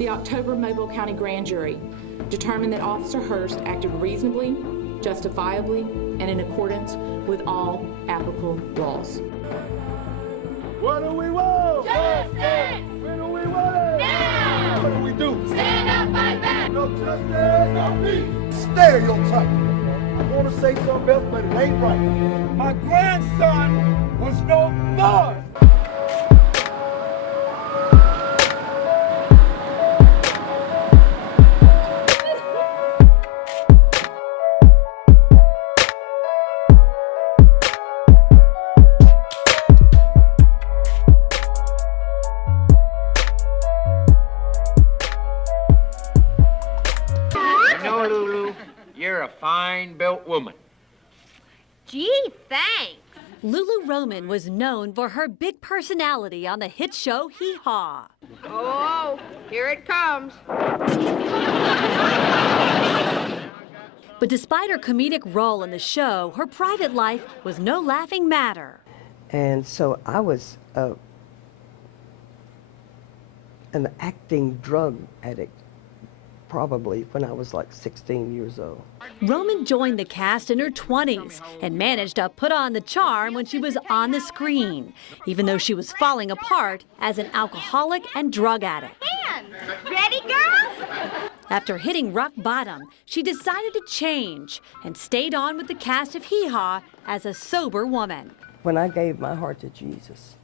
The October Mobile County Grand Jury determined that Officer Hurst acted reasonably, justifiably, and in accordance with all applicable laws. What do we want? Justice! When do we want it? Now! What do we do? Stand up, fight back! No justice, no peace. Stereotype. I want to say something else, but it ain't right. My grandson was no thug. No, Lulu, you're a fine-built woman. Gee, thanks. Lulu Roman was known for her big personality on the hit show Hee Haw. Oh, here it comes. But despite her comedic role in the show, her private life was no laughing matter. And so I was an acting drug addict probably when I was like 16 years old. Roman joined the cast in her 20s and managed to put on the charm when she was on the screen, even though she was falling apart as an alcoholic and drug addict. Hands. Ready, girls? After hitting rock bottom, she decided to change and stayed on with the cast of Hee Haw as a sober woman. When I gave my heart to Jesus,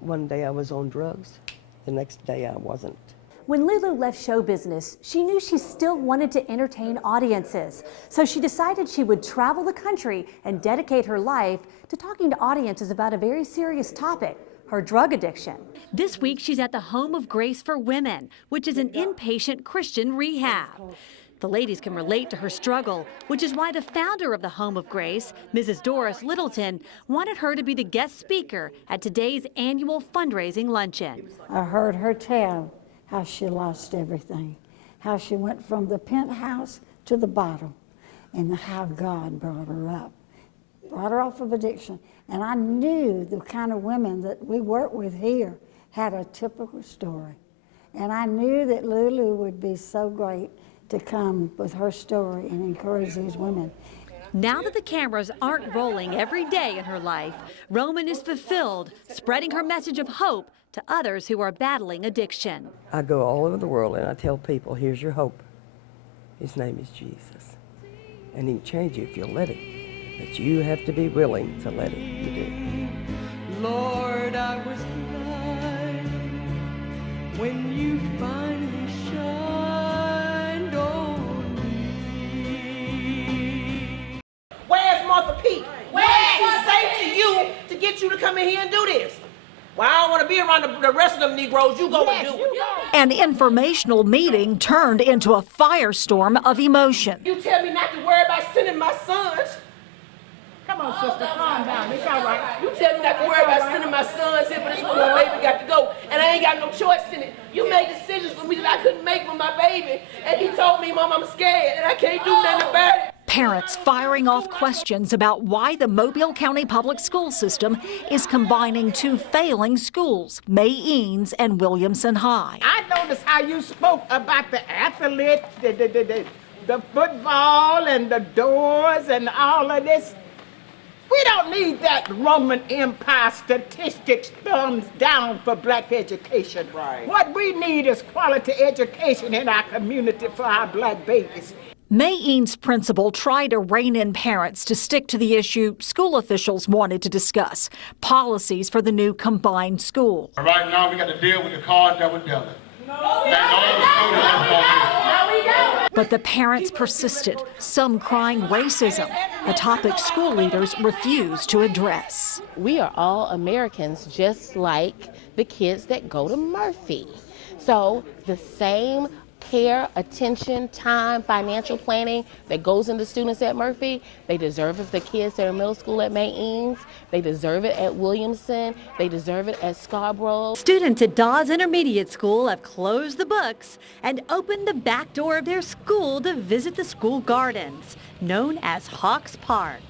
one day I was on drugs, the next day I wasn't. When Lulu left show business, she knew she still wanted to entertain audiences. So she decided she would travel the country and dedicate her life to talking to audiences about a very serious topic, her drug addiction. This week, she's at the Home of Grace for Women, which is an inpatient Christian rehab. The ladies can relate to her struggle, which is why the founder of the Home of Grace, Mrs. Doris Littleton, wanted her to be the guest speaker at today's annual fundraising luncheon. I heard her tell how she lost everything, how she went from the penthouse to the bottom, and how God brought her up, brought her off of addiction. And I knew the kind of women that we work with here had a typical story. And I knew that Lulu would be so great to come with her story and encourage these women. Now that the cameras aren't rolling every day in her life, Roman is fulfilled, spreading her message of hope to others who are battling addiction. I go all over the world and I tell people, here's your hope. His name is Jesus. And he can change you if you'll let him. But you have to be willing to let him. You do. Lord, I was blind when you finally shined on me. Where's Martha P? What did she say to you to get you to come in here and do this? Well, I don't want to be around the rest of them Negroes. You go and do it. An informational meeting turned into a firestorm of emotion. You tell me not to worry about sending my sons. Come on, sister, calm down. It's all right. You tell me not to worry about sending my sons here, but this one my baby got to go, and I ain't got no choice in it. You made decisions for me that I couldn't make with my baby, and he told me, Mom, I'm scared, and I can't do nothing about it. Parents firing off questions about why the Mobile County Public School System is combining two failing schools, May Eanes and Williamson High. I noticed how you spoke about the athletes, the football and the doors and all of this. We don't need that Roman Empire statistics thumbs down for black education. Right. What we need is quality education in our community for our black babies. May Eanes' principal tried to rein in parents to stick to the issue school officials wanted to discuss, policies for the new combined school. Right now, we got to deal with the cards that were dealt. But the parents persisted, some crying racism, a topic school leaders refused to address. We are all Americans, just like the kids that go to Murphy. So the same care, attention, time, financial planning that goes into students at Murphy, they deserve it for the kids that are in middle school at May Eanes, they deserve it at Williamson, they deserve it at Scarborough. Students at Dawes Intermediate School have closed the books and opened the back door of their school to visit the school gardens, known as Hawks Park.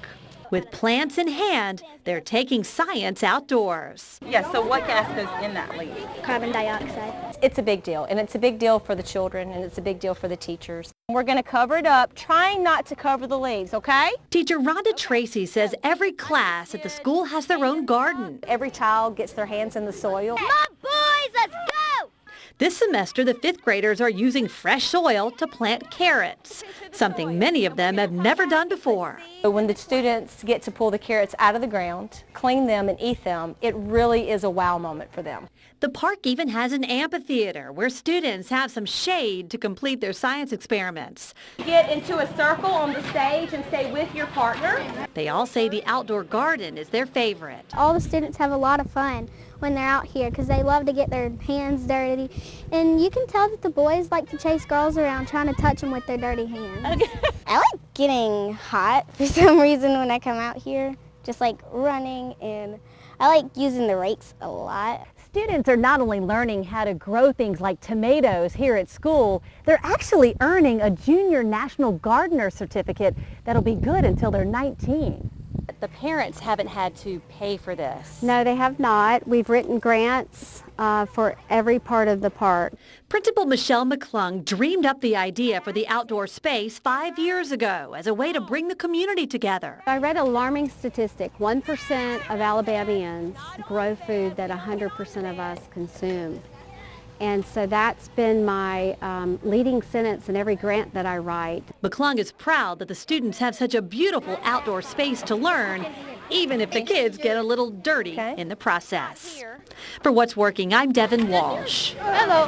With plants in hand, they're taking science outdoors. Yeah, so what gas goes in that leaf? Carbon dioxide. It's a big deal, and it's a big deal for the children, and it's a big deal for the teachers. We're going to cover it up, trying not to cover the leaves, okay? Teacher Rhonda Tracy says every class at the school has their own garden. Every child gets their hands in the soil. Come on, boys, let's go! This semester, the 5th graders are using fresh soil to plant carrots, something many of them have never done before. When the students get to pull the carrots out of the ground, clean them, and eat them, it really is a wow moment for them. The park even has an amphitheater where students have some shade to complete their science experiments. Get into a circle on the stage and stay with your partner. They all say the outdoor garden is their favorite. All the students have a lot of fun when they're out here because they love to get their hands dirty. And you can tell that the boys like to chase girls around trying to touch them with their dirty hands. I like getting hot for some reason when I come out here, just like running, and I like using the rakes a lot. Students are not only learning how to grow things like tomatoes here at school, they're actually earning a Junior National Gardener certificate that'll be good until they're 19. The parents haven't had to pay for this. No, they have not. We've written grants for every part of the park. Principal Michelle McClung dreamed up the idea for the outdoor space 5 years ago as a way to bring the community together. I read an alarming statistic. 1% of Alabamians grow food that 100% of us consume. And so that's been my leading sentence in every grant that I write. McClung is proud that the students have such a beautiful outdoor space to learn, even if the kids get a little dirty in the process. For What's Working, I'm Devin Walsh. Hello.